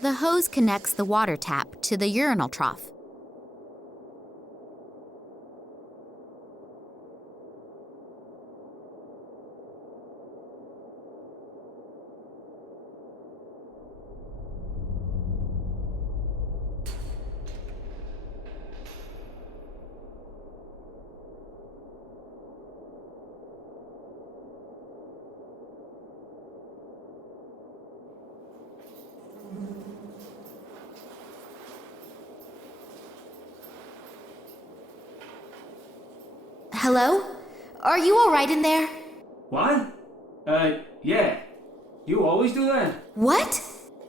The hose connects the water tap to the urinal trough. Hello? Are you all right in there? What? Yeah. You always do that? What?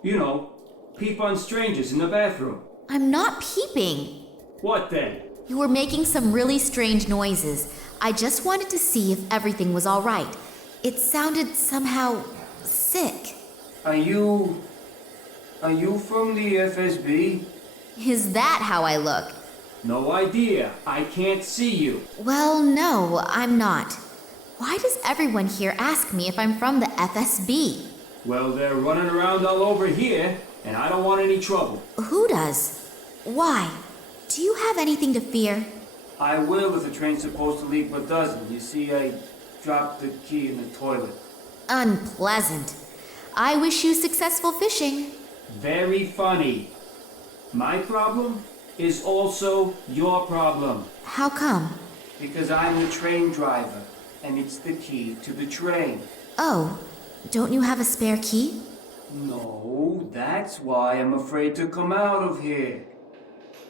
You know, peep on strangers in the bathroom. I'm not peeping. What then? You were making some really strange noises. I just wanted to see if everything was all right. It sounded somehow sick. Are you from the FSB? Is that how I look? No idea. I can't see you. Well, no, I'm not. Why does everyone here ask me if I'm from the FSB? Well, they're running around all over here, and I don't want any trouble. Who does? Why? Do you have anything to fear? I will if the train's supposed to leave, but doesn't. You see, I dropped the key in the toilet. Unpleasant. I wish you successful fishing. Very funny. My problem is also your problem. How come? Because I'm the train driver, and it's the key to the train. Oh, don't you have a spare key? No, that's why I'm afraid to come out of here.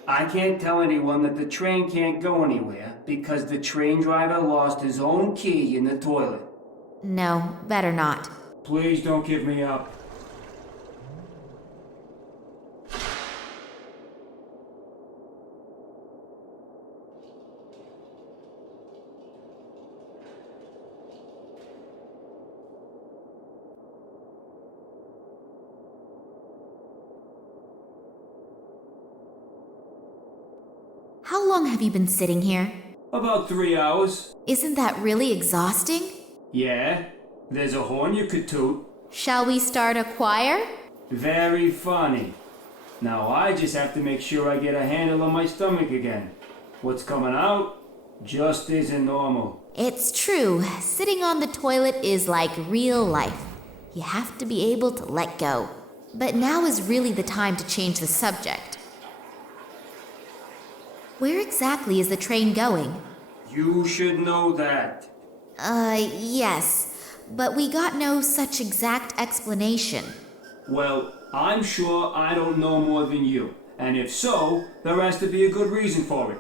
I can't tell anyone that the train can't go anywhere because the train driver lost his own key in the toilet. No, better not. Please don't give me up. How long have you been sitting here? About 3 hours. Isn't that really exhausting? Yeah, there's a horn you could toot. Shall we start a choir? Very funny. Now I just have to make sure I get a handle on my stomach again. What's coming out just isn't normal. It's true. Sitting on the toilet is like real life. You have to be able to let go. But now is really the time to change the subject. Where exactly is the train going? You should know that. Yes. But we got no such exact explanation. Well, I'm sure I don't know more than you. And if so, there has to be a good reason for it.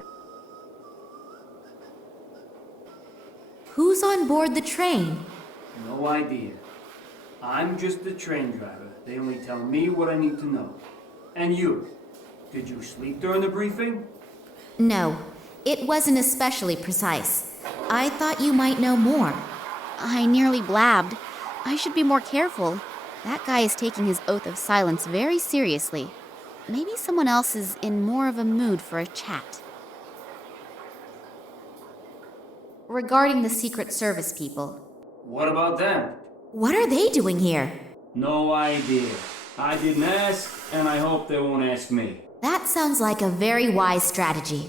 Who's on board the train? No idea. I'm just the train driver. They only tell me what I need to know. And you? Did you sleep during the briefing? No, it wasn't especially precise. I thought you might know more. I nearly blabbed. I should be more careful. That guy is taking his oath of silence very seriously. Maybe someone else is in more of a mood for a chat. Regarding the Secret Service people. What about them? What are they doing here? No idea. I didn't ask, and I hope they won't ask me. That sounds like a very wise strategy.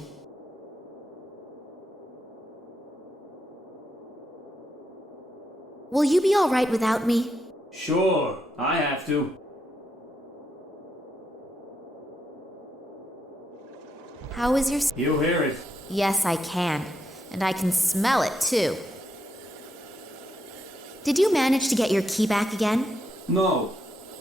Will you be all right without me? Sure, I have to. How is your... You hear it. Yes, I can. And I can smell it, too. Did you manage to get your key back again? No.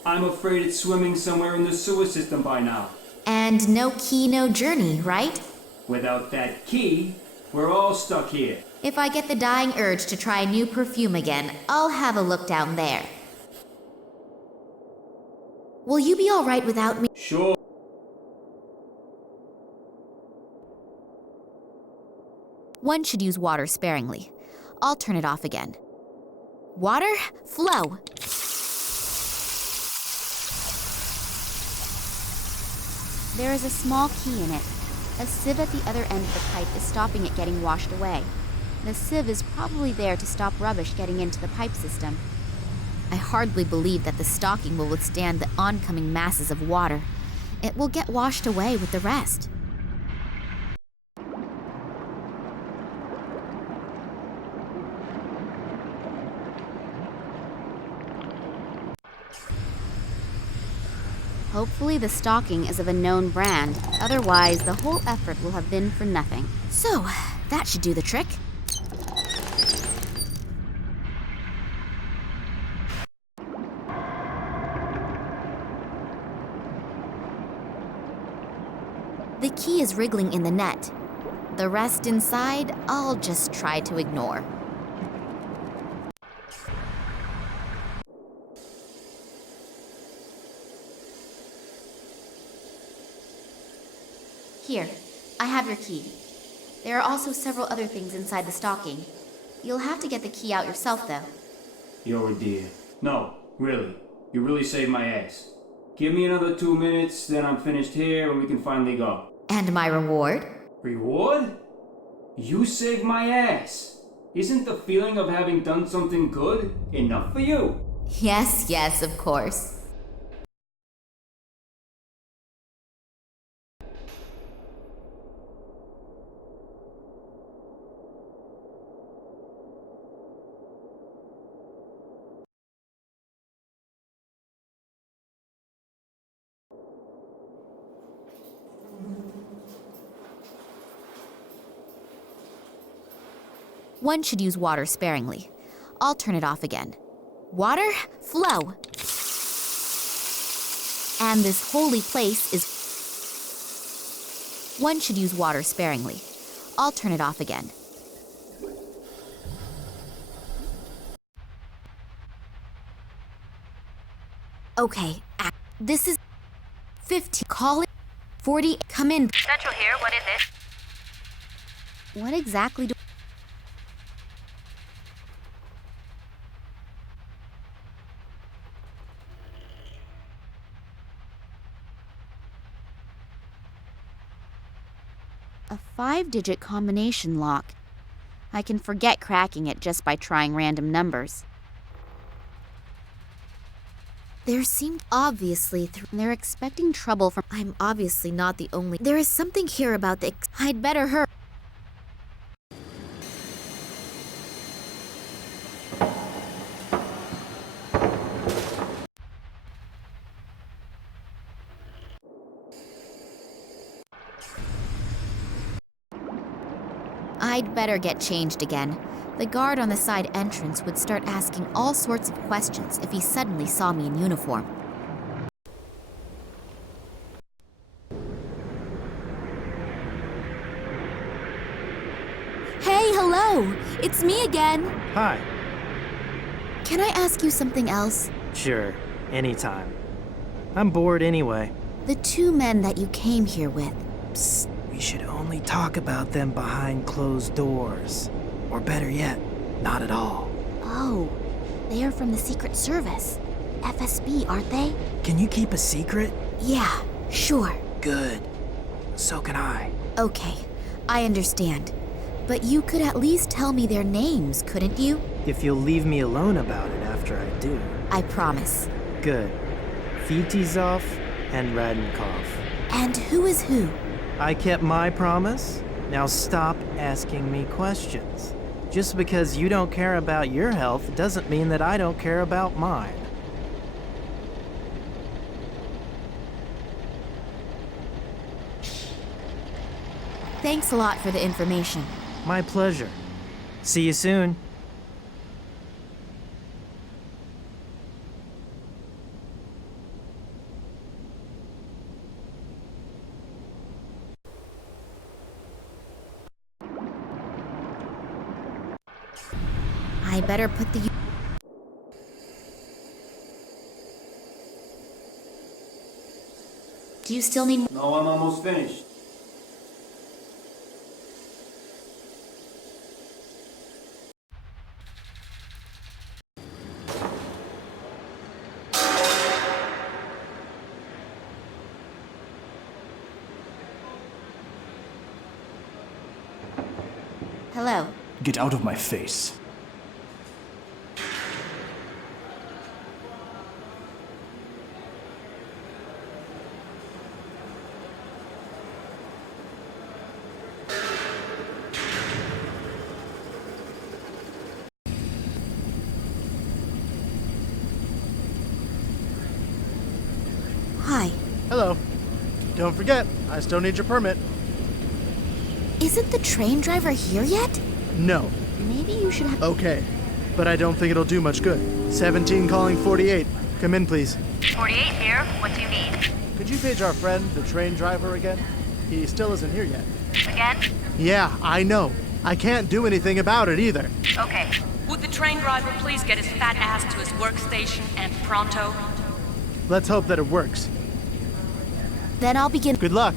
I'm afraid it's swimming somewhere in the sewer system by now. And no key, no journey, right? Without that key, we're all stuck here. If I get the dying urge to try a new perfume again, I'll have a look down there. Will you be all right without me? Sure. One should use water sparingly. I'll turn it off again. Water, flow. There is a small key in it. A sieve at the other end of the pipe is stopping it getting washed away. The sieve is probably there to stop rubbish getting into the pipe system. I hardly believe that the stocking will withstand the oncoming masses of water. It will get washed away with the rest. Hopefully the stocking is of a known brand, otherwise the whole effort will have been for nothing. So, that should do the trick. The key is wriggling in the net. The rest inside, I'll just try to ignore. Here, I have your key. There are also several other things inside the stocking. You'll have to get the key out yourself, though. You're a dear. No, really. You really saved my ass. Give me another 2 minutes, then I'm finished here and we can finally go. And my reward? Reward? You saved my ass. Isn't the feeling of having done something good enough for you? Yes, of course. One should use water sparingly. I'll turn it off again. Water, flow. And this holy place is... One should use water sparingly. I'll turn it off again. Okay, this is 50. Call it 40. Come in. Central here, what is it? What exactly do... A 5-digit combination lock. I can forget cracking it just by trying random numbers. There seemed obviously they're expecting trouble from... I'm obviously not the only... There is something here about the... I'd better hurry. I'd better get changed again. The guard on the side entrance would start asking all sorts of questions if he suddenly saw me in uniform. Hey, hello! It's me again! Hi. Can I ask you something else? Sure, anytime. I'm bored anyway. The 2 men that you came here with. Psst, we should only talk about them behind closed doors. Or better yet, not at all. Oh, they are from the Secret Service. FSB, aren't they? Can you keep a secret? Yeah, sure. Good. So can I. Okay, I understand. But you could at least tell me their names, couldn't you? If you'll leave me alone about it after I do. I promise. Good. Vitizov and Radenkov. And who is who? I kept my promise. Now stop asking me questions. Just because you don't care about your health doesn't mean that I don't care about mine. Thanks a lot for the information. My pleasure. See you soon. I better put the... Do you still need... No, I'm almost finished. Hello. Get out of my face. Hi. Hello. Don't forget, I still need your permit. Isn't the train driver here yet? No. Maybe you should have... Okay. But I don't think it'll do much good. 17 calling 48. Come in, please. 48 here. What do you need? Could you page our friend, the train driver, again? He still isn't here yet. Again? Yeah, I know. I can't do anything about it either. Okay. Would the train driver please get his fat ass to his workstation and pronto? Let's hope that it works. Then I'll begin... Good luck.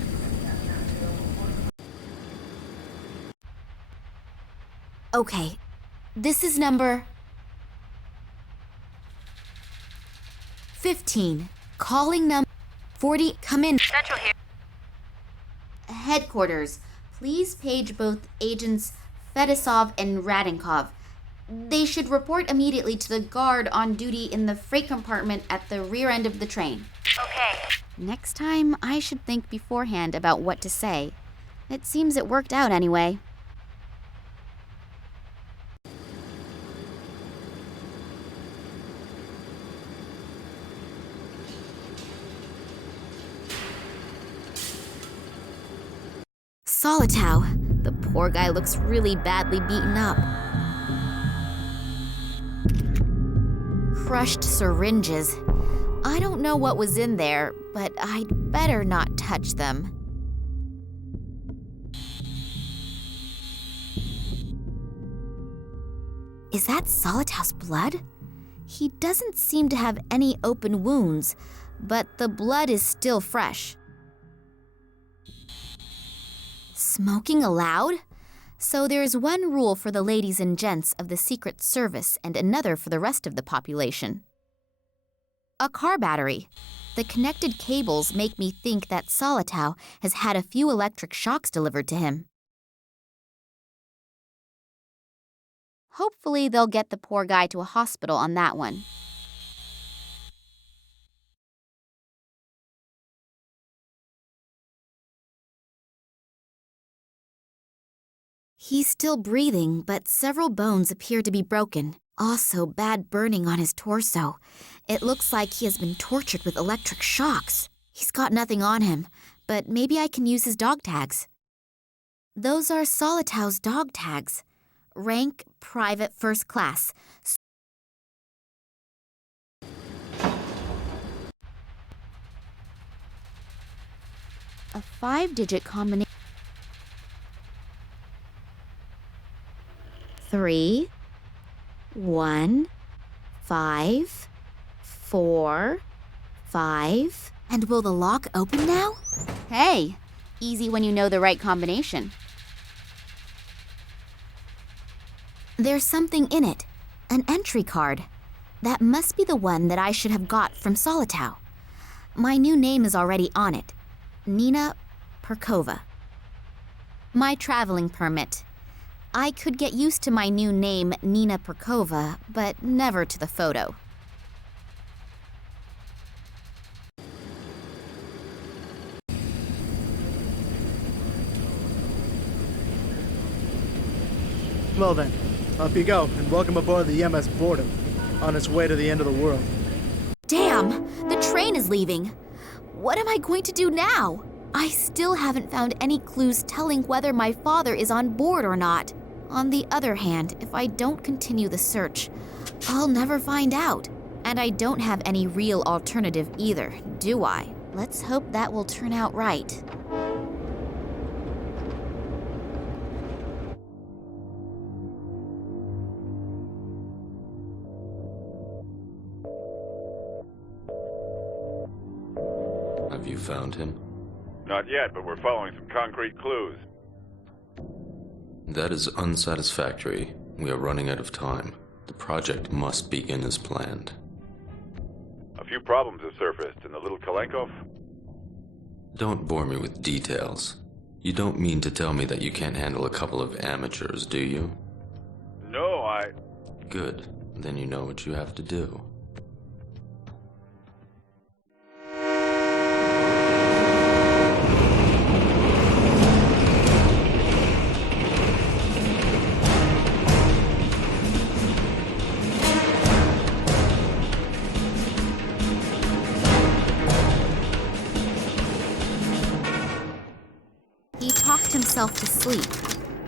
Okay. This is number... 15. Calling number... 40... Come in. Central here. Headquarters. Please page both agents Fedosov and Radinkov. They should report immediately to the guard on duty in the freight compartment at the rear end of the train. Okay. Next time, I should think beforehand about what to say. It seems it worked out anyway. Solitow. The poor guy looks really badly beaten up. Crushed syringes. I don't know what was in there, but I'd better not touch them. Is that Solitow's blood? He doesn't seem to have any open wounds, but the blood is still fresh. Smoking allowed? So there's one rule for the ladies and gents of the Secret Service and another for the rest of the population. A car battery. The connected cables make me think that Solitow has had a few electric shocks delivered to him. Hopefully they'll get the poor guy to a hospital on that one. He's still breathing, but several bones appear to be broken. Also, bad burning on his torso. It looks like he has been tortured with electric shocks. He's got nothing on him, but maybe I can use his dog tags. Those are Solitow's dog tags. Rank, Private First Class. A 5-digit combination. 3, 1, 5, 4, 5. And will the lock open now? Hey, easy when you know the right combination. There's something in it, an entry card. That must be the one that I should have got from Solitow. My new name is already on it, Nina Perkova. My traveling permit. I could get used to my new name, Nina Perkova, but never to the photo. Well then, up you go, and welcome aboard the MS Boredom, on its way to the end of the world. Damn! The train is leaving! What am I going to do now? I still haven't found any clues telling whether my father is on board or not. On the other hand, if I don't continue the search, I'll never find out. And I don't have any real alternative either, do I? Let's hope that will turn out right. Have you found him? Not yet, but we're following some concrete clues. That is unsatisfactory. We are running out of time. The project must begin as planned. A few problems have surfaced in the little Kalenkov. Don't bore me with details. You don't mean to tell me that you can't handle a couple of amateurs, do you? No, Good. Then you know what you have to do. myself to sleep,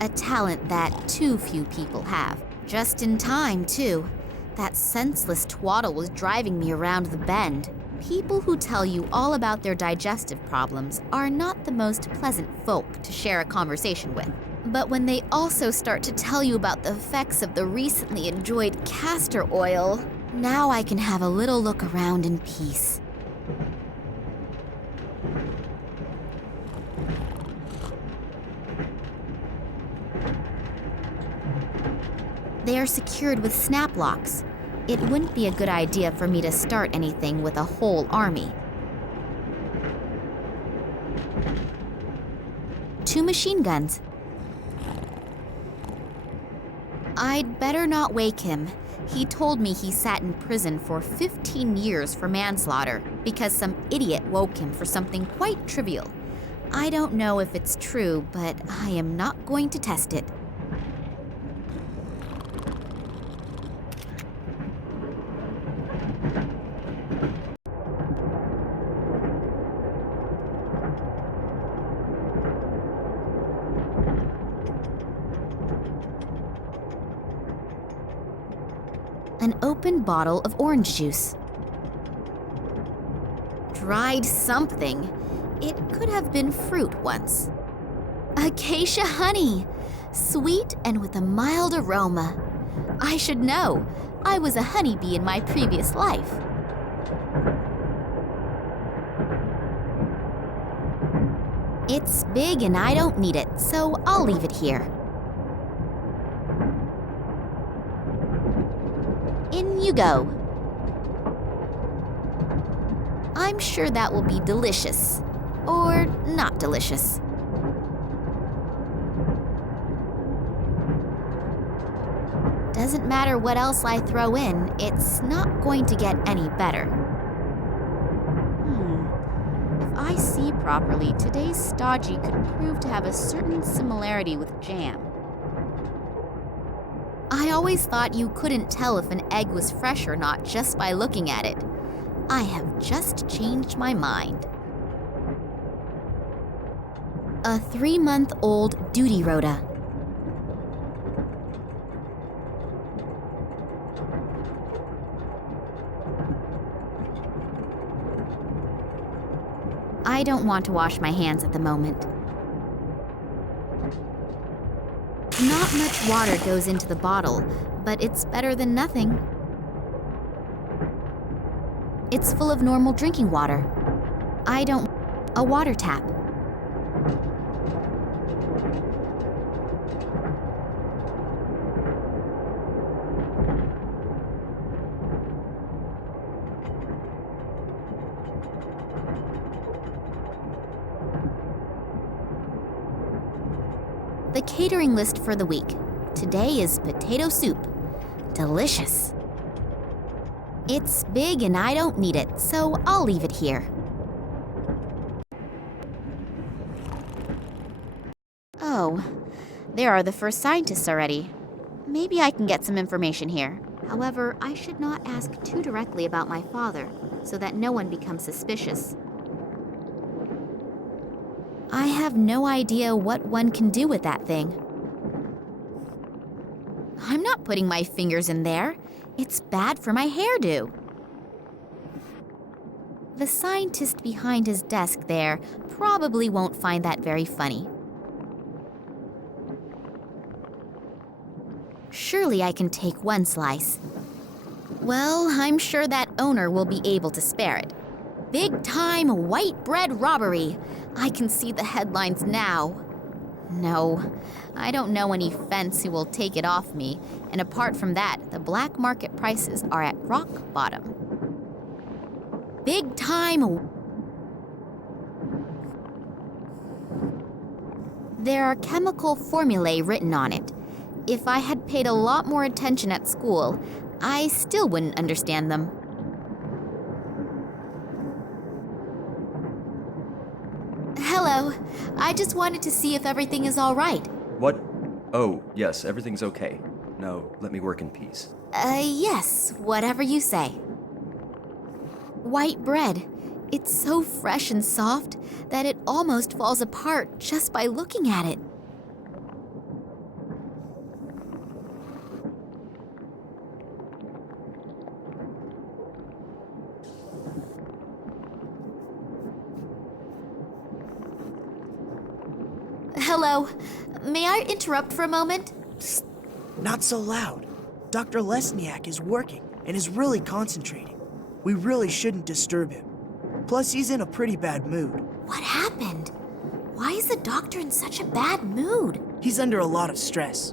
a talent that too few people have. Just in time, too. That senseless twaddle was driving me around the bend. People who tell you all about their digestive problems are not the most pleasant folk to share a conversation with. But when they also start to tell you about the effects of the recently enjoyed castor oil, now I can have a little look around in peace. They are secured with snap locks. It wouldn't be a good idea for me to start anything with a whole army. 2 machine guns. I'd better not wake him. He told me he sat in prison for 15 years for manslaughter because some idiot woke him for something quite trivial. I don't know if it's true, but I am not going to test it. An open bottle of orange juice. Dried something. It could have been fruit once. Acacia honey! Sweet and with a mild aroma. I should know. I was a honeybee in my previous life. It's big and I don't need it, so I'll leave it here. In you go. I'm sure that will be delicious. Or not delicious. Doesn't matter what else I throw in, it's not going to get any better. If I see properly, today's stodgy could prove to have a certain similarity with jam. I always thought you couldn't tell if an egg was fresh or not just by looking at it. I have just changed my mind. A 3-month-old duty rota. I don't want to wash my hands at the moment. Not much water goes into the bottle, but it's better than nothing. It's full of normal drinking water. I don't... a water tap. The catering list for the week. Today is potato soup. Delicious. It's big and I don't need it, so I'll leave it here. Oh, there are the first scientists already. Maybe I can get some information here. However, I should not ask too directly about my father, so that no one becomes suspicious. I have no idea what one can do with that thing. I'm not putting my fingers in there. It's bad for my hairdo. The scientist behind his desk there probably won't find that very funny. Surely I can take one slice. Well, I'm sure that owner will be able to spare it. Big-time white bread robbery. I can see the headlines now. No, I don't know any fence who will take it off me, and apart from that, the black market prices are at rock bottom. Big-time... There are chemical formulae written on it. If I had paid a lot more attention at school, I still wouldn't understand them. Hello. I just wanted to see if everything is all right. What? Oh, yes, everything's okay. Now, let me work in peace. Yes, whatever you say. White bread. It's so fresh and soft that it almost falls apart just by looking at it. Hello. May I interrupt for a moment? Not so loud. Dr. Lesniak is working and is really concentrating. We really shouldn't disturb him. Plus, he's in a pretty bad mood. What happened? Why is the doctor in such a bad mood? He's under a lot of stress.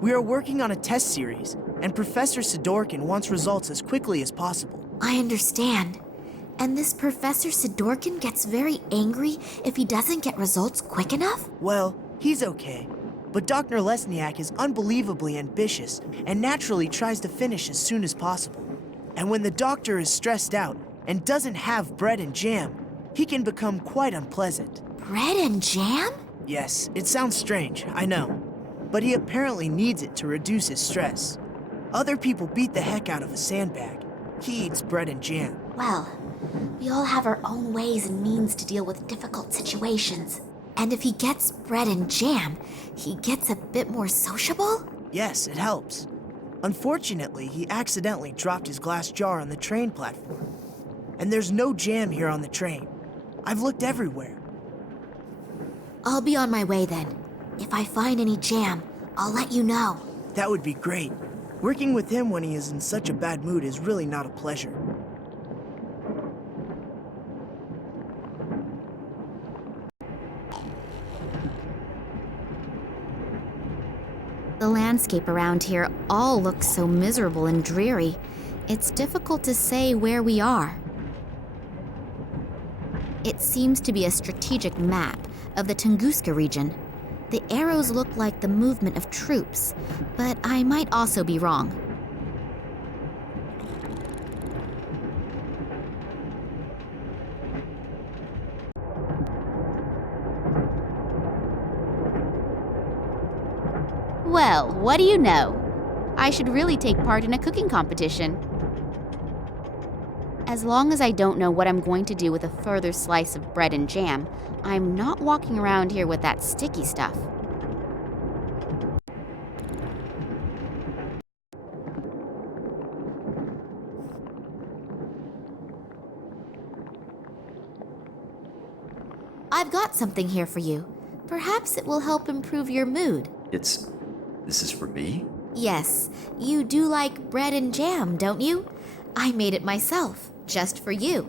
We are working on a test series, and Professor Sidorkin wants results as quickly as possible. I understand. And this Professor Sidorkin gets very angry if he doesn't get results quick enough? Well, he's okay. But Dr. Lesniak is unbelievably ambitious and naturally tries to finish as soon as possible. And when the doctor is stressed out and doesn't have bread and jam, he can become quite unpleasant. Bread and jam? Yes, it sounds strange, I know. But he apparently needs it to reduce his stress. Other people beat the heck out of a sandbag. He eats bread and jam. Well, we all have our own ways and means to deal with difficult situations. And if he gets bread and jam, he gets a bit more sociable? Yes, it helps. Unfortunately, he accidentally dropped his glass jar on the train platform. And there's no jam here on the train. I've looked everywhere. I'll be on my way then. If I find any jam, I'll let you know. That would be great. Working with him when he is in such a bad mood is really not a pleasure. The landscape around here all looks so miserable and dreary. It's difficult to say where we are. It seems to be a strategic map of the Tunguska region. The arrows look like the movement of troops, but I might also be wrong. Well, what do you know? I should really take part in a cooking competition. As long as I don't know what I'm going to do with a further slice of bread and jam, I'm not walking around here with that sticky stuff. I've got something here for you. Perhaps it will help improve your mood. This is for me? Yes, you do like bread and jam, don't you? I made it myself, just for you.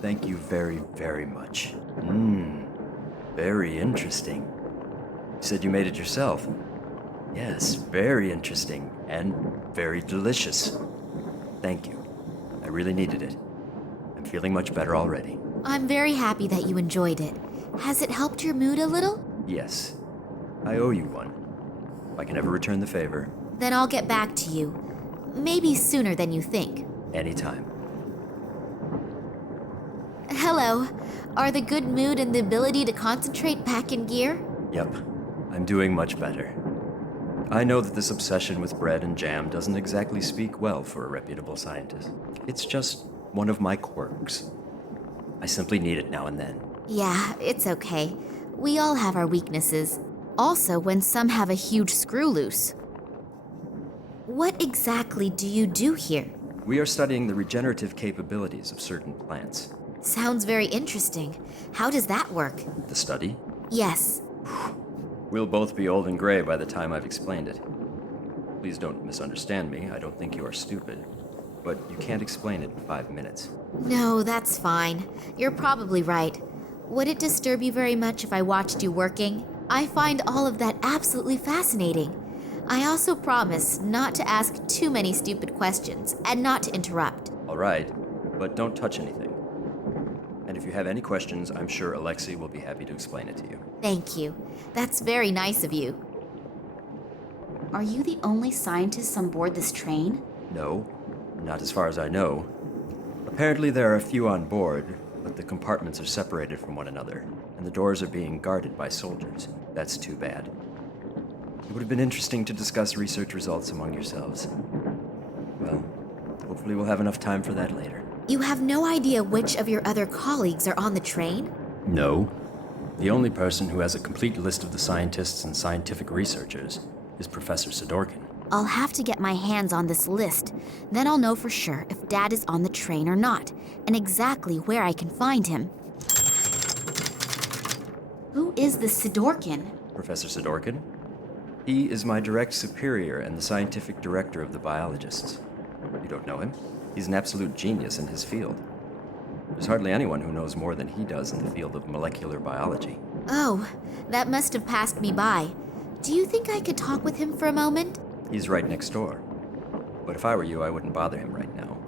Thank you very, very much. Very interesting. You said you made it yourself. Yes, very interesting and very delicious. Thank you. I really needed it. I'm feeling much better already. I'm very happy that you enjoyed it. Has it helped your mood a little? Yes. I owe you one. If I can ever return the favor. Then I'll get back to you. Maybe sooner than you think. Anytime. Hello. Are the good mood and the ability to concentrate back in gear? Yep. I'm doing much better. I know that this obsession with bread and jam doesn't exactly speak well for a reputable scientist. It's just one of my quirks. I simply need it now and then. Yeah, it's okay. We all have our weaknesses. Also, when some have a huge screw loose. What exactly do you do here? We are studying the regenerative capabilities of certain plants. Sounds very interesting. How does that work? The study? Yes. We'll both be old and gray by the time I've explained it. Please don't misunderstand me. I don't think you are stupid. But you can't explain it in 5 minutes. No, that's fine. You're probably right. Would it disturb you very much if I watched you working? I find all of that absolutely fascinating. I also promise not to ask too many stupid questions and not to interrupt. All right, but don't touch anything. And if you have any questions, I'm sure Alexei will be happy to explain it to you. Thank you. That's very nice of you. Are you the only scientists on board this train? No, not as far as I know. Apparently there are a few on board, but the compartments are separated from one another, and the doors are being guarded by soldiers. That's too bad. It would have been interesting to discuss research results among yourselves. Well, hopefully we'll have enough time for that later. You have no idea which of your other colleagues are on the train? No. The only person who has a complete list of the scientists and scientific researchers is Professor Sidorkin. I'll have to get my hands on this list. Then I'll know for sure if Dad is on the train or not, and exactly where I can find him. Who is this Sidorkin? Professor Sidorkin? He is my direct superior and the scientific director of the biologists. You don't know him? He's an absolute genius in his field. There's hardly anyone who knows more than he does in the field of molecular biology. Oh, that must have passed me by. Do you think I could talk with him for a moment? He's right next door. But if I were you, I wouldn't bother him right now.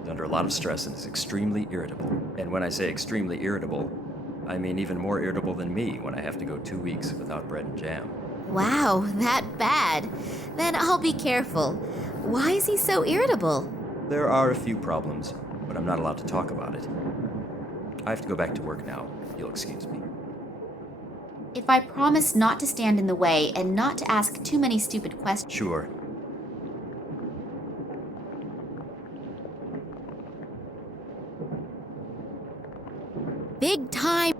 He's under a lot of stress and is extremely irritable. And when I say extremely irritable, I mean even more irritable than me when I have to go 2 weeks without bread and jam. Wow, that bad. Then I'll be careful. Why is he so irritable? There are a few problems, but I'm not allowed to talk about it. I have to go back to work now. You'll excuse me. If I promise not to stand in the way and not to ask too many stupid questions. Sure. Big time.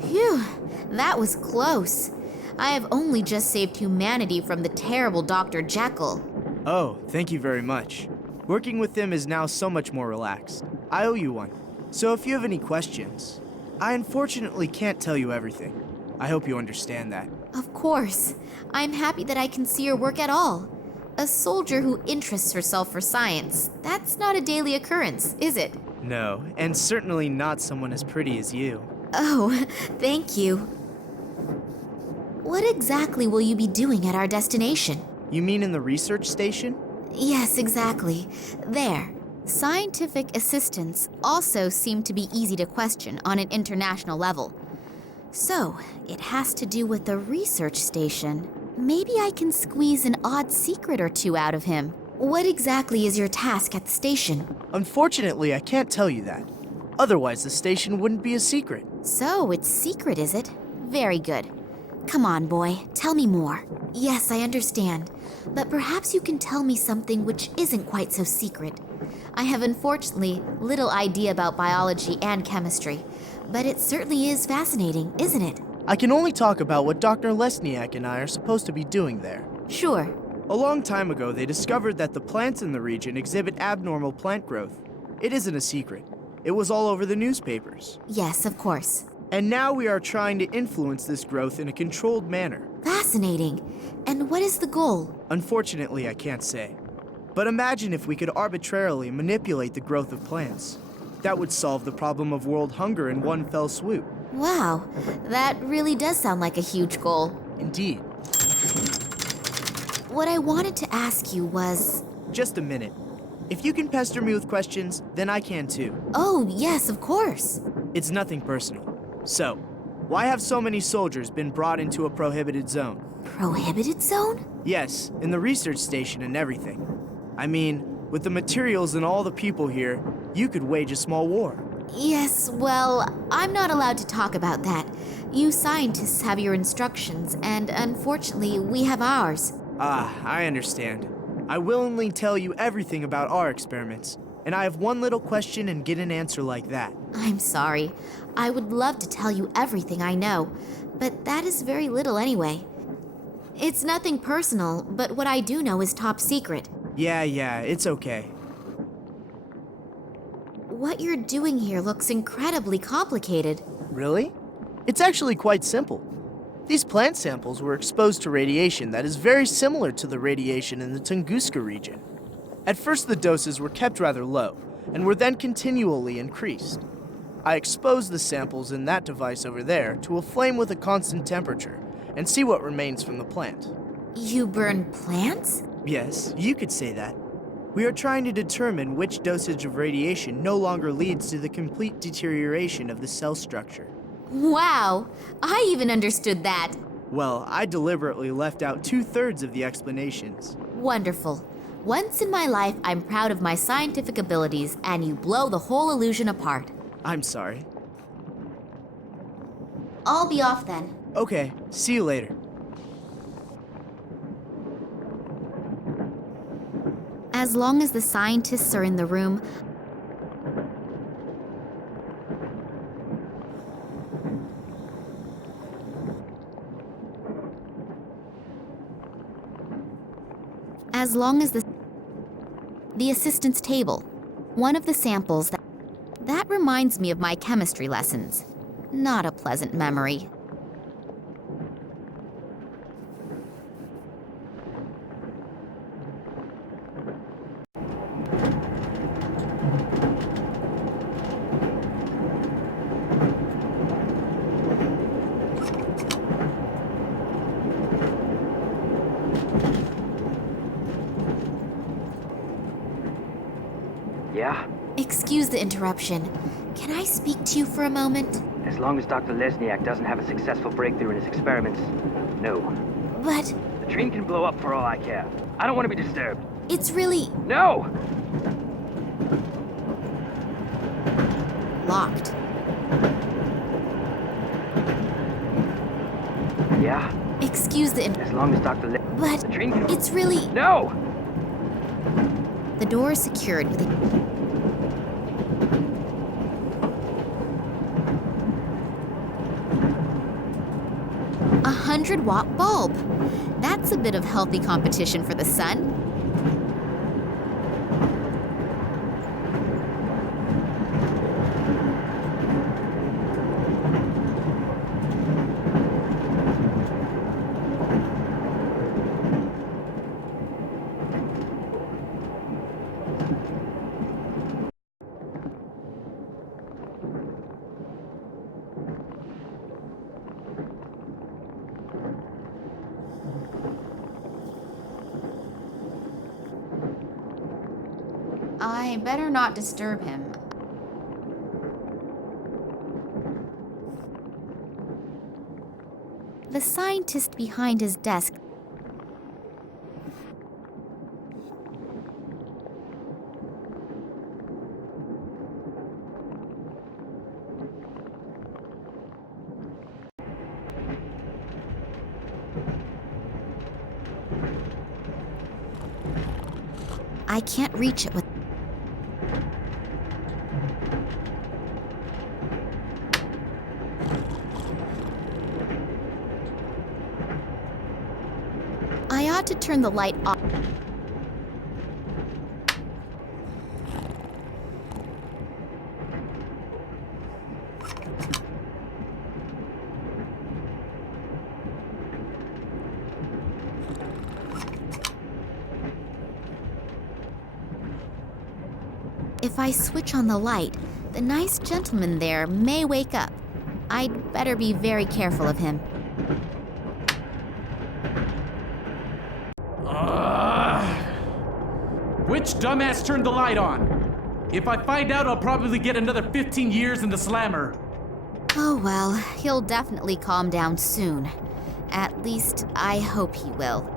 Phew, that was close. I have only just saved humanity from the terrible Dr. Jekyll. Oh, thank you very much. Working with him is now so much more relaxed. I owe you one. So if you have any questions, I unfortunately can't tell you everything. I hope you understand that. Of course. I'm happy that I can see your work at all. A soldier who interests herself for science, that's not a daily occurrence, is it? No, and certainly not someone as pretty as you. Oh, thank you. What exactly will you be doing at our destination? You mean in the research station? Yes, exactly. There. Scientific assistants also seem to be easy to question on an international level. So, it has to do with the research station. Maybe I can squeeze an odd secret or two out of him. What exactly is your task at the station? Unfortunately, I can't tell you that. Otherwise, the station wouldn't be a secret. So, it's secret, is it? Very good. Come on, boy, tell me more. Yes, I understand. But perhaps you can tell me something which isn't quite so secret. I have unfortunately little idea about biology and chemistry, but it certainly is fascinating, isn't it? I can only talk about what Dr. Lesniak and I are supposed to be doing there. Sure. A long time ago, they discovered that the plants in the region exhibit abnormal plant growth. It isn't a secret. It was all over the newspapers. Yes, of course. And now we are trying to influence this growth in a controlled manner. Fascinating. And what is the goal? Unfortunately, I can't say. But imagine if we could arbitrarily manipulate the growth of plants. That would solve the problem of world hunger in one fell swoop. Wow, that really does sound like a huge goal. Indeed. What I wanted to ask you was... Just a minute. If you can pester me with questions, then I can too. Oh, yes, of course. It's nothing personal. So, why have so many soldiers been brought into a prohibited zone? Prohibited zone? Yes, in the research station and everything. I mean, with the materials and all the people here, you could wage a small war. Yes, well, I'm not allowed to talk about that. You scientists have your instructions, and unfortunately, we have ours. Ah, I understand. I willingly tell you everything about our experiments, and I have one little question and get an answer like that. I'm sorry. I would love to tell you everything I know, but that is very little anyway. It's nothing personal, but what I do know is top secret. Yeah, it's okay. What you're doing here looks incredibly complicated. Really? It's actually quite simple. These plant samples were exposed to radiation that is very similar to the radiation in the Tunguska region. At first, the doses were kept rather low, and were then continually increased. I exposed the samples in that device over there to a flame with a constant temperature, and see what remains from the plant. You burn plants? Yes, you could say that. We are trying to determine which dosage of radiation no longer leads to the complete deterioration of the cell structure. Wow, I even understood that. Well, I deliberately left out 2/3 of the explanations. Wonderful. Once in my life, I'm proud of my scientific abilities, and you blow the whole illusion apart. I'm sorry. I'll be off then. Okay, see you later. As long as the scientists are in the room, The assistant's table. One of the samples that reminds me of my chemistry lessons. Not a pleasant memory. Yeah? Excuse the interruption. Can I speak to you for a moment? As long as Dr. Lesniak doesn't have a successful breakthrough in his experiments, no. But The train can blow up for all I care. I don't want to be disturbed. it's really No! locked. Yeah? Excuse the As long as Dr. But the train can... it's really... No! The door is secured with a... 100-watt bulb. That's a bit of healthy competition for the sun. I better not disturb him. The scientist behind his desk I can't reach it with... I ought to turn the light off. If I switch on the light, the nice gentleman there may wake up. I'd better be very careful of him. Which dumbass turned the light on? If I find out, I'll probably get another 15 years in the slammer. Oh well, he'll definitely calm down soon. At least, I hope he will.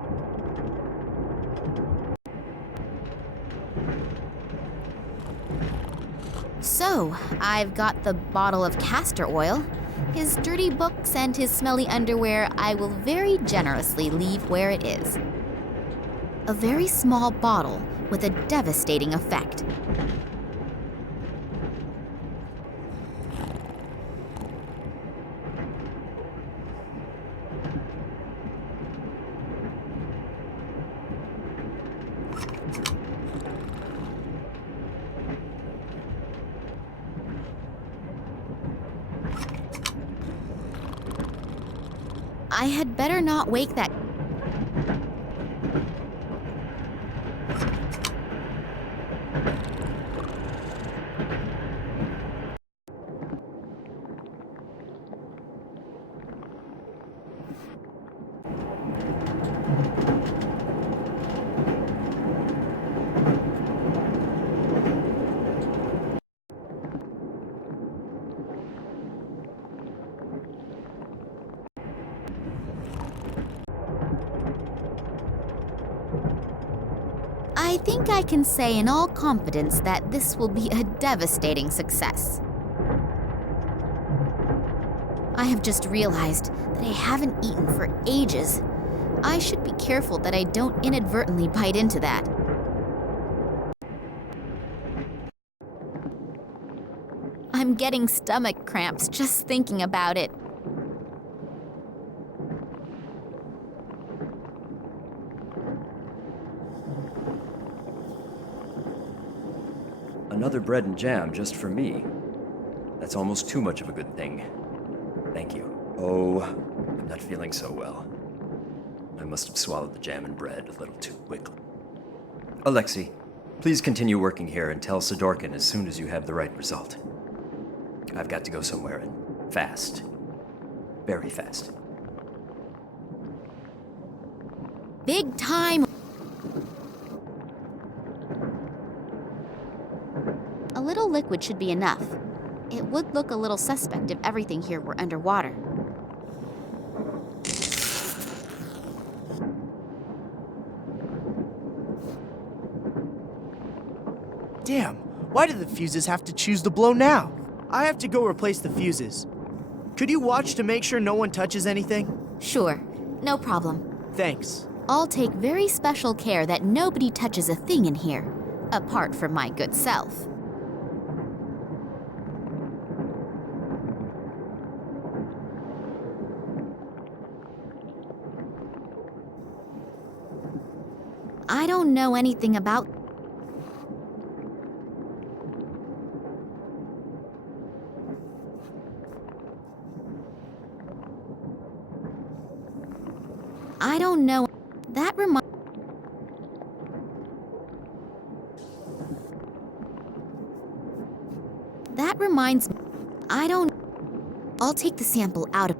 So, I've got the bottle of castor oil. His dirty books and his smelly underwear I will very generously leave where it is. A very small bottle with a devastating effect. I had better not wake that... I think I can say in all confidence that this will be a devastating success. I have just realized that I haven't eaten for ages. I should be careful that I don't inadvertently bite into that. I'm getting stomach cramps just thinking about it. Another bread and jam just for me. That's almost too much of a good thing. Thank you. Oh, I'm not feeling so well. I must have swallowed the jam and bread a little too quickly. Alexei, please continue working here and tell Sidorkin as soon as you have the right result. I've got to go somewhere and fast. Very fast. Big time. A little liquid should be enough. It would look a little suspect if everything here were underwater. Damn, why did the fuses have to choose to blow now? I have to go replace the fuses. Could you watch to make sure no one touches anything? Sure, no problem. Thanks. I'll take very special care that nobody touches a thing in here, apart from my good self. I don't know anything about... I don't know. That reminds me. I don't... I'll take the sample out of...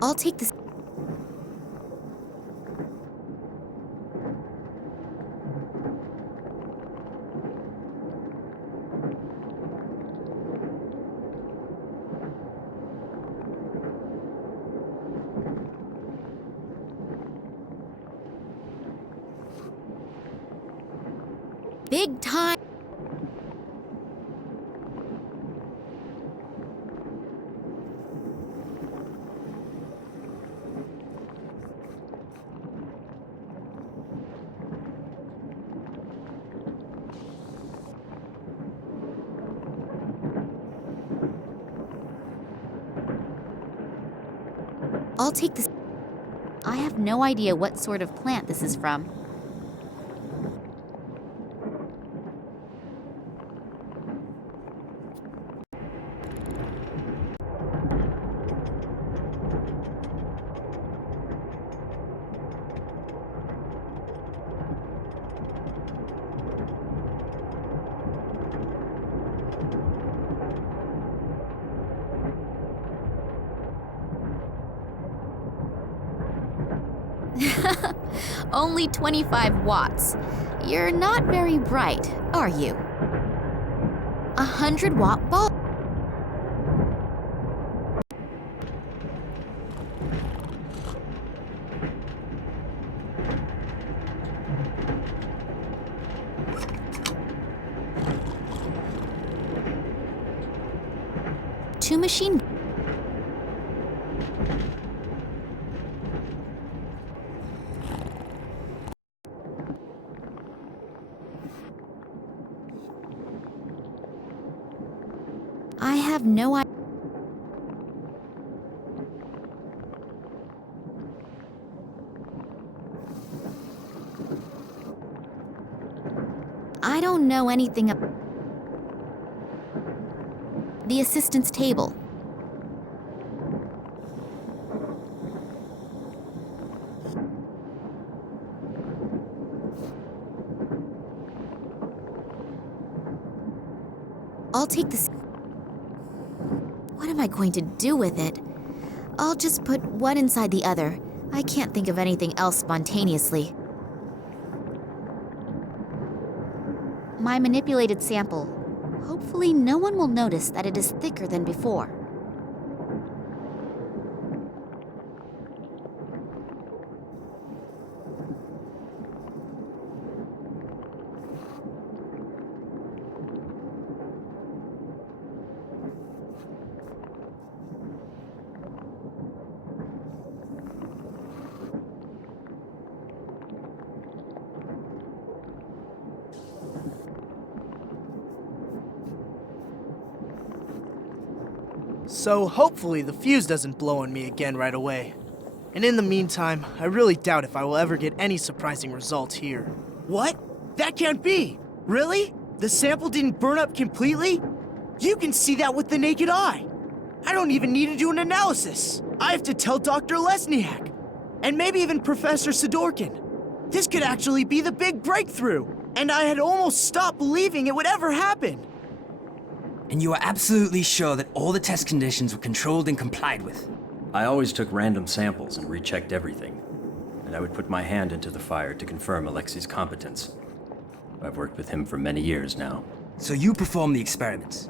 I'll take this... Big time. I'll take this. I have no idea what sort of plant this is from. Only 25 watts. You're not very bright, are you? 100-watt bulb. Two machine. I have no idea. I don't know anything about the assistant's table. I'll take this. What am I going to do with it? I'll just put one inside the other. I can't think of anything else spontaneously. My manipulated sample. Hopefully no one will notice that it is thicker than before. So hopefully the fuse doesn't blow on me again right away. And in the meantime, I really doubt if I will ever get any surprising results here. What? That can't be! Really? The sample didn't burn up completely? You can see that with the naked eye! I don't even need to do an analysis! I have to tell Dr. Lesniak! And maybe even Professor Sidorkin. This could actually be the big breakthrough! And I had almost stopped believing it would ever happen! And you are absolutely sure that all the test conditions were controlled and complied with? I always took random samples and rechecked everything. And I would put my hand into the fire to confirm Alexei's competence. I've worked with him for many years now. So you performed the experiments.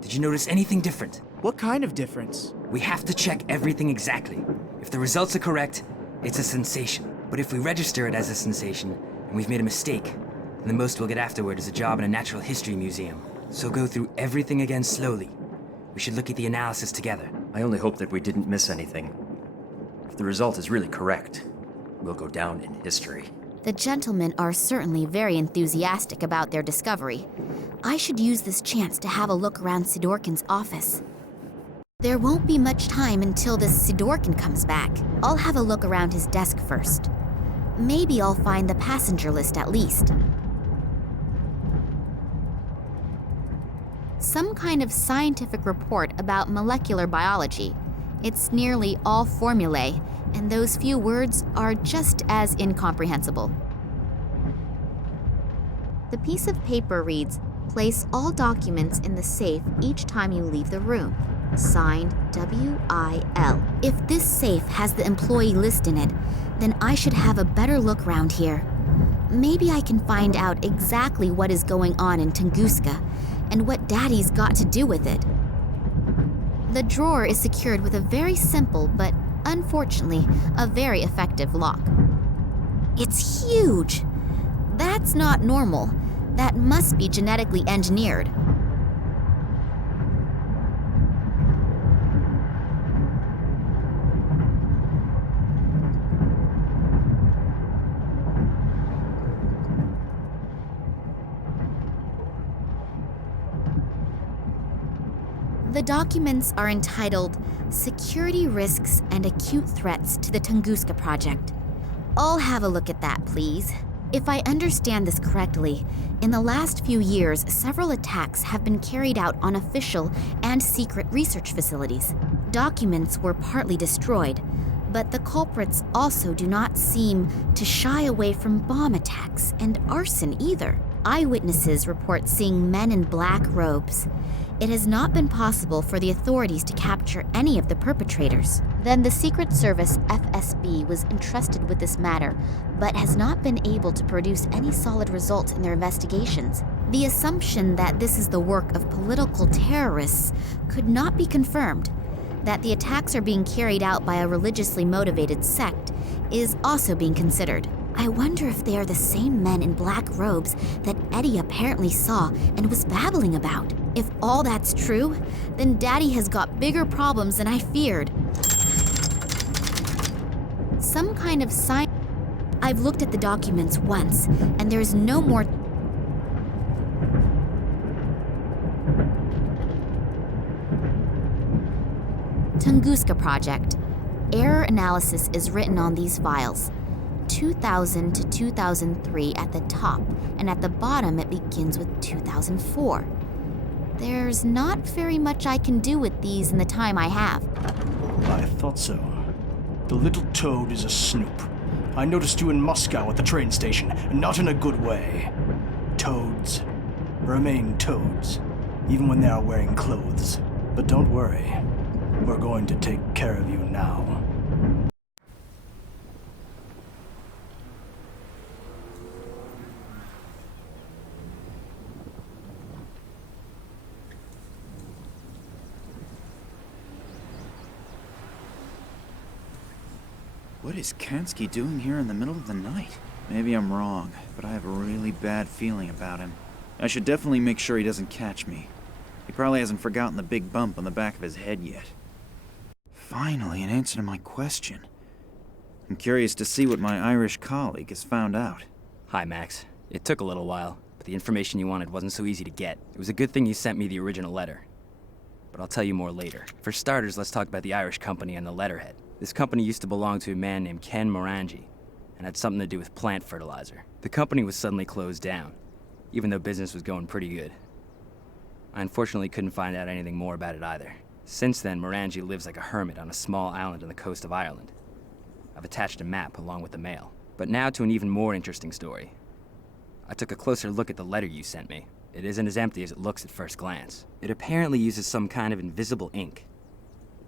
Did you notice anything different? What kind of difference? We have to check everything exactly. If the results are correct, it's a sensation. But if we register it as a sensation, and we've made a mistake, then the most we'll get afterward is a job in a natural history museum. So go through everything again slowly. We should look at the analysis together. I only hope that we didn't miss anything. If the result is really correct, we'll go down in history. The gentlemen are certainly very enthusiastic about their discovery. I should use this chance to have a look around Sidorkin's office. There won't be much time until this Sidorkin comes back. I'll have a look around his desk first. Maybe I'll find the passenger list at least. Some kind of scientific report about molecular biology. It's nearly all formulae, and those few words are just as incomprehensible. The piece of paper reads, "Place all documents in the safe each time you leave the room. Signed, W.I.L." If this safe has the employee list in it, then I should have a better look round here. Maybe I can find out exactly what is going on in Tunguska, and what Daddy's got to do with it. The drawer is secured with a very simple, but unfortunately, a very effective lock. It's huge! That's not normal. That must be genetically engineered. The documents are entitled Security Risks and Acute Threats to the Tunguska Project. I'll have a look at that, please. If I understand this correctly, in the last few years, several attacks have been carried out on official and secret research facilities. Documents were partly destroyed, but the culprits also do not seem to shy away from bomb attacks and arson either. Eyewitnesses report seeing men in black robes. It has not been possible for the authorities to capture any of the perpetrators. Then the Secret Service FSB was entrusted with this matter, but has not been able to produce any solid results in their investigations. The assumption that this is the work of political terrorists could not be confirmed. That the attacks are being carried out by a religiously motivated sect is also being considered. I wonder if they are the same men in black robes that Eddie apparently saw and was babbling about. If all that's true, then Daddy has got bigger problems than I feared. Some kind of sign. I've looked at the documents once, and there's no more. Tunguska Project. Error analysis is written on these files. 2000 to 2003 at the top, and at the bottom it begins with 2004. There's not very much I can do with these in the time I have. I thought so. The little toad is a snoop. I noticed you in Moscow at the train station, and not in a good way. Toads remain toads, even when they are wearing clothes. But don't worry, we're going to take care of you now. What is Kansky doing here in the middle of the night? Maybe I'm wrong, but I have a really bad feeling about him. I should definitely make sure he doesn't catch me. He probably hasn't forgotten the big bump on the back of his head yet. Finally, an answer to my question. I'm curious to see what my Irish colleague has found out. Hi, Max. It took a little while, but the information you wanted wasn't so easy to get. It was a good thing you sent me the original letter. But I'll tell you more later. For starters, let's talk about the Irish company and the letterhead. This company used to belong to a man named Ken Morangi, and had something to do with plant fertilizer. The company was suddenly closed down, even though business was going pretty good. I unfortunately couldn't find out anything more about it either. Since then, Morangi lives like a hermit on a small island on the coast of Ireland. I've attached a map along with the mail. But now to an even more interesting story. I took a closer look at the letter you sent me. It isn't as empty as it looks at first glance. It apparently uses some kind of invisible ink.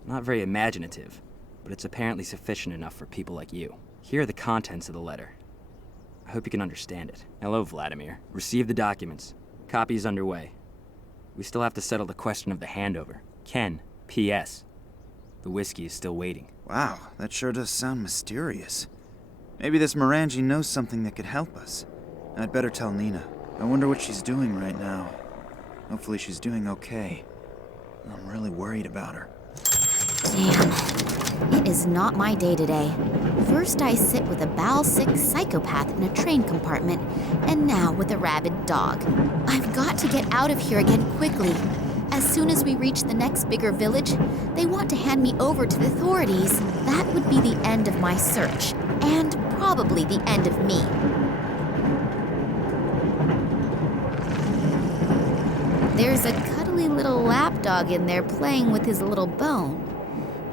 Not very imaginative, but it's apparently sufficient enough for people like you. Here are the contents of the letter. I hope you can understand it. Hello, Vladimir. Receive the documents. Copy is underway. We still have to settle the question of the handover. Ken, P.S. The whiskey is still waiting. Wow, that sure does sound mysterious. Maybe this Morangi knows something that could help us. I'd better tell Nina. I wonder what she's doing right now. Hopefully she's doing okay. I'm really worried about her. Damn. It is not my day today. First I sit with a bowel-sick psychopath in a train compartment, and now with a rabid dog. I've got to get out of here again quickly. As soon as we reach the next bigger village, they want to hand me over to the authorities. That would be the end of my search, and probably the end of me. There's a cuddly little lapdog in there playing with his little bone.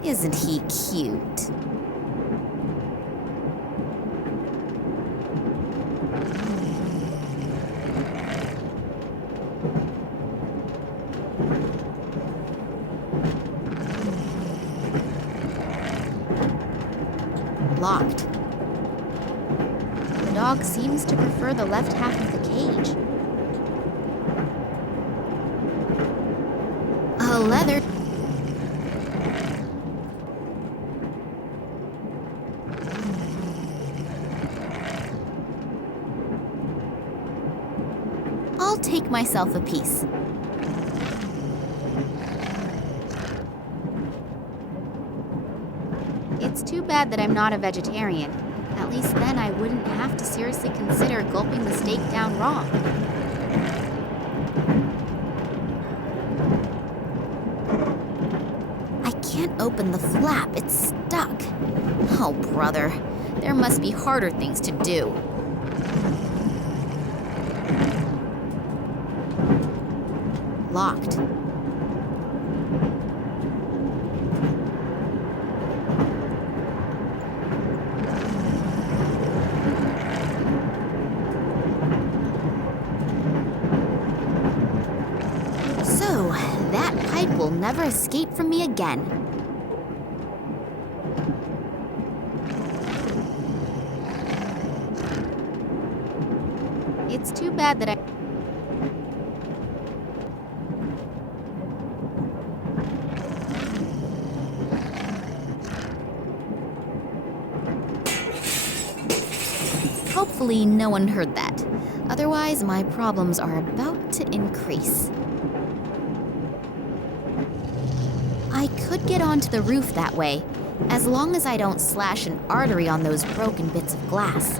Isn't he cute? Locked. The dog seems to prefer the left half of the cage. A leather. I'll take myself a piece. It's too bad that I'm not a vegetarian. At least then I wouldn't have to seriously consider gulping the steak down raw. I can't open the flap, it's stuck. Oh, brother, there must be harder things to do. Locked. So, that pipe will never escape from me again. It's too bad that I... Hopefully no one heard that. Otherwise, my problems are about to increase. I could get onto the roof that way, as long as I don't slash an artery on those broken bits of glass.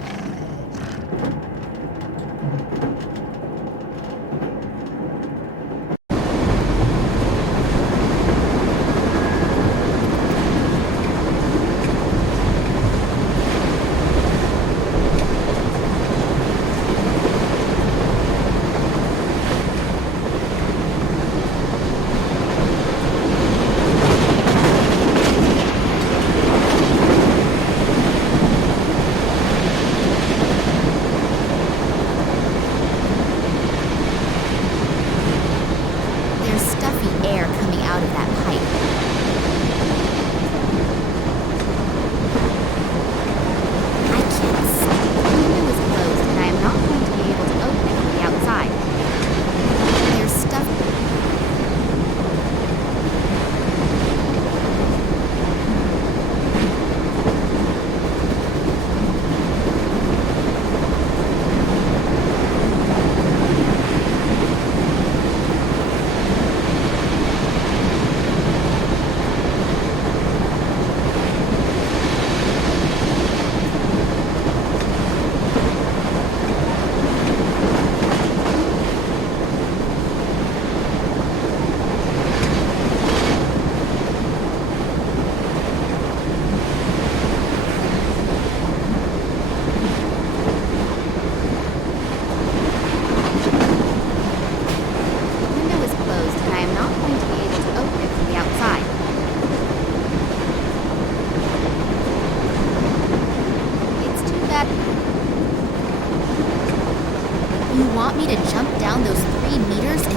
want me to jump down those 3 meters and...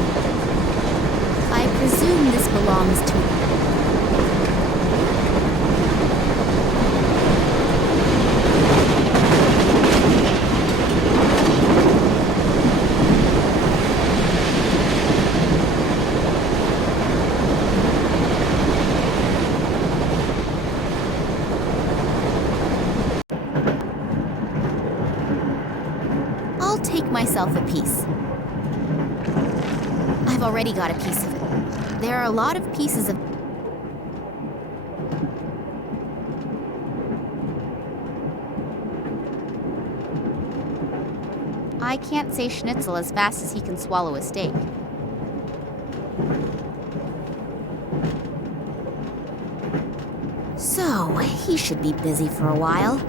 I presume this belongs to... I'll take myself a piece. I've already got a piece of it. There are a lot of pieces of... I can't say schnitzel as fast as he can swallow a steak. So, he should be busy for a while.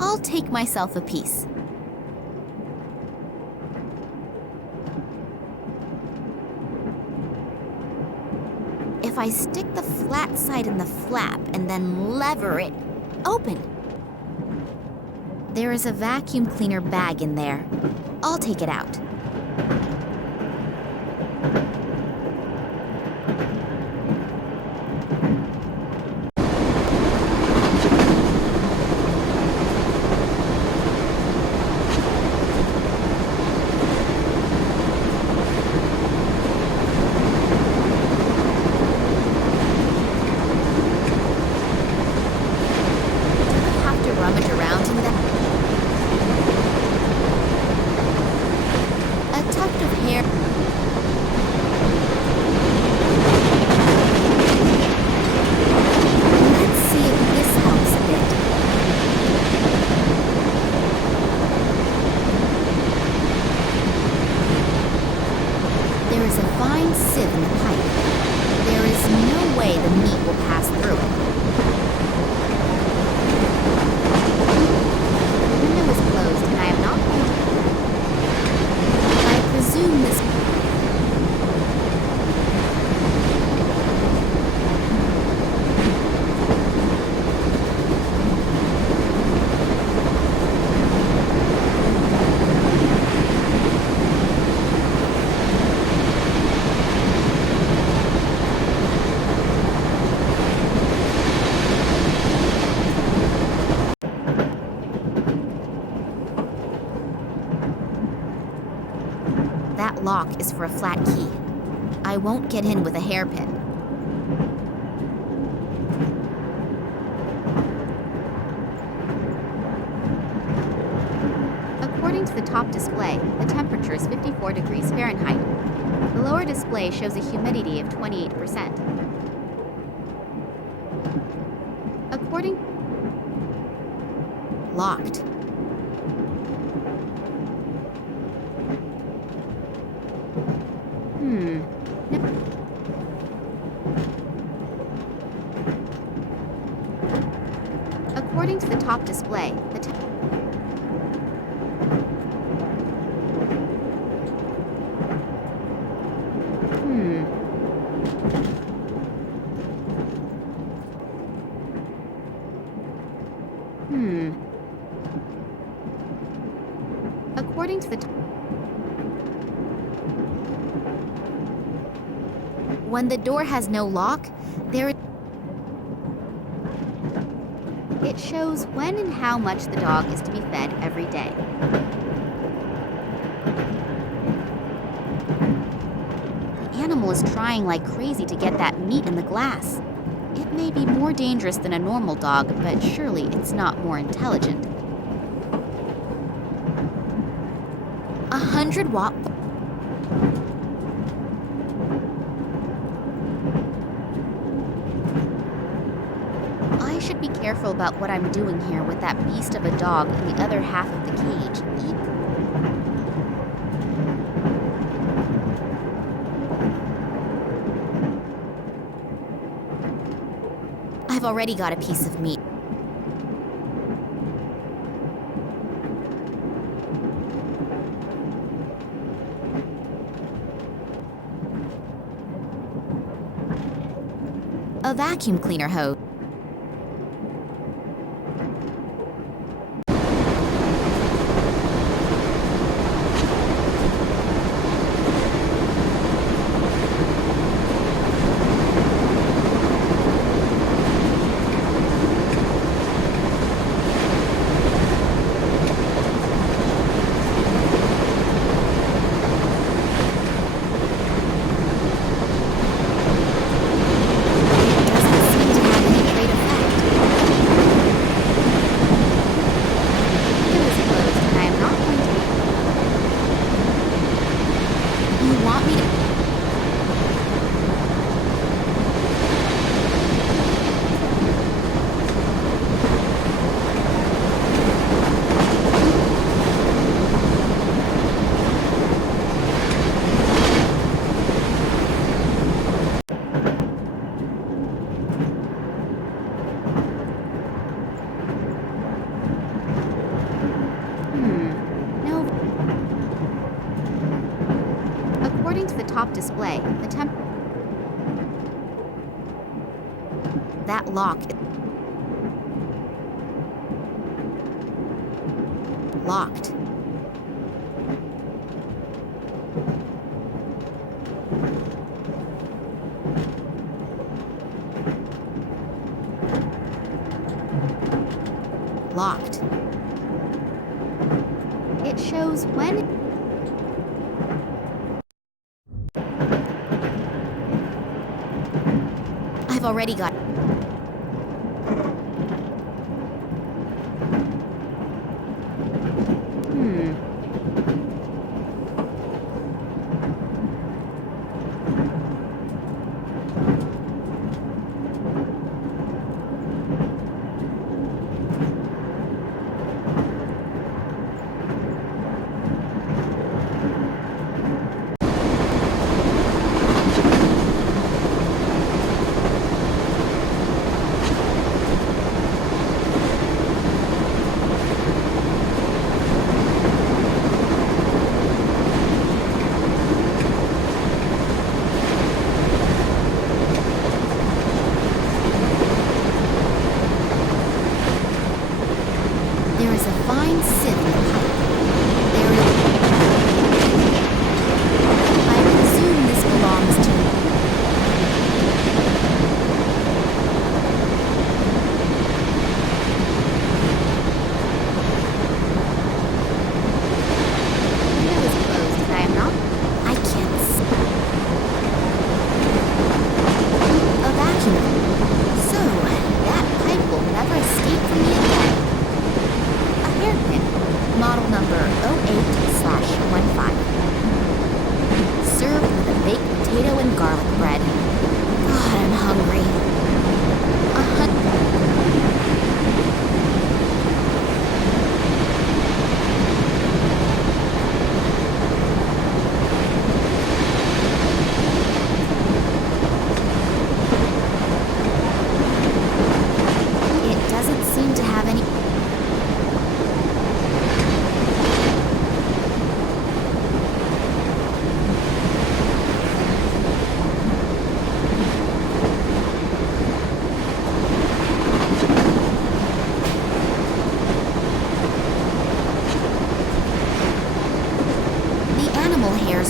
I'll take myself a piece. If I stick the flat side in the flap and then lever it open. There is a vacuum cleaner bag in there. I'll take it out. That lock is for a flat key. I won't get in with a hairpin. According to the top display, the temperature is 54 degrees Fahrenheit. The lower display shows a humidity of 28%. According... Locked. According to the top display, the According to the When the door has no lock, there is... It shows when and how much the dog is to be fed every day. The animal is trying like crazy to get that meat in the glass. It may be more dangerous than a normal dog, but surely it's not more intelligent. 100-watt... I should be careful about what I'm doing here with that beast of a dog in the other half of the cage. I've already got a piece of meat. A vacuum cleaner hose. Top display, the temp. That lock. Locked. Locked. It shows when. I've already got.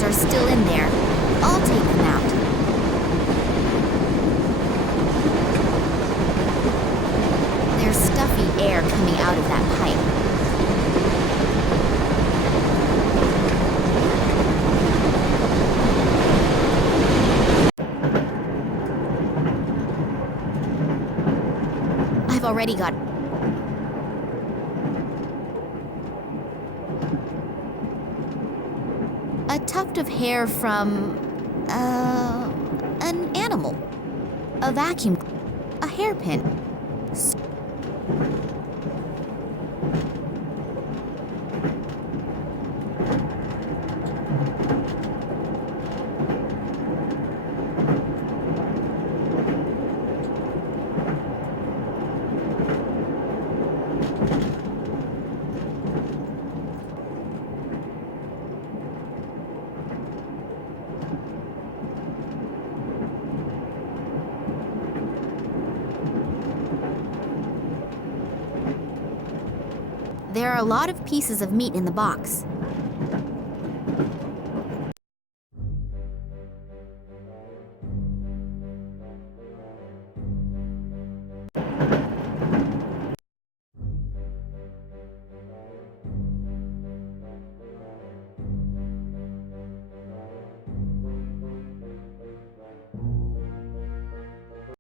Are still in there. I'll take them out. There's stuffy air coming out of that pipe. I've already got. A tuft of hair from, an animal. A vacuum, a hairpin. There are a lot of pieces of meat in the box.